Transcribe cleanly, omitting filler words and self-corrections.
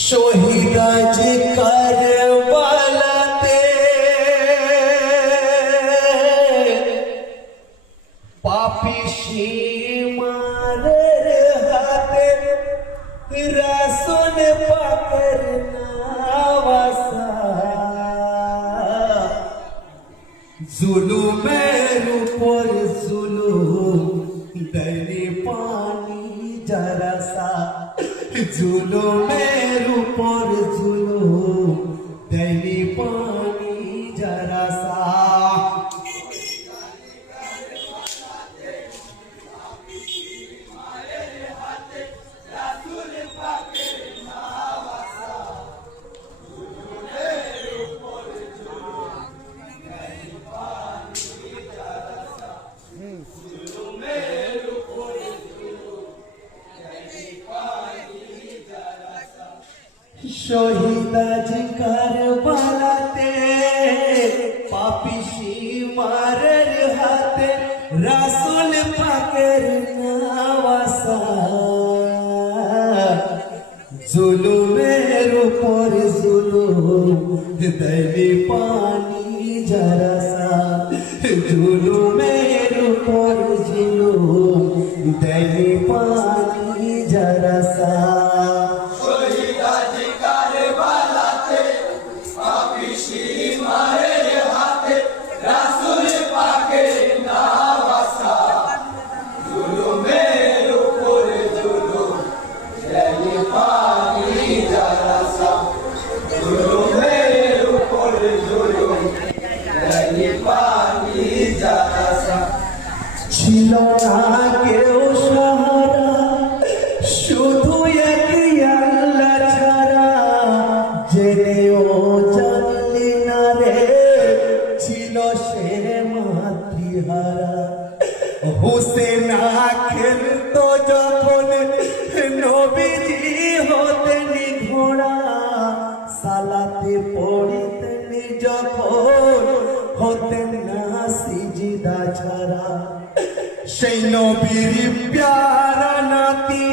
শহীদ আজ কারবালাতে পাপী সীমারের হাতে রাসূল পাকের নওয়াসা জুলুমের উপর জুলুম দেয়নি পানি জরাসা জুলুমের উপর জুলুম দেয়নি পানি জরাসা শহীদ আজ কারবালাতে পাপী সীমারের হাতে রাসূল পাকের নওয়াসা জুলুমের উপর জুলুম দেয়নি পানি জরাসা জুলুমের উপর জুলুম দেয়নি পানি জরাসা ছিল না কেউ সাহারা শুধু একই আল্লাহ ছাড়া জেনেও জানলি না রে ছিল সে মাতৃহারা হোসেন খেলতো যখন নবীজি হতেন ঘোড়া সালাতে পড়িতেন যখন হতেন না সিজদা ছাড়া সেই নবীর প্যারা নাতি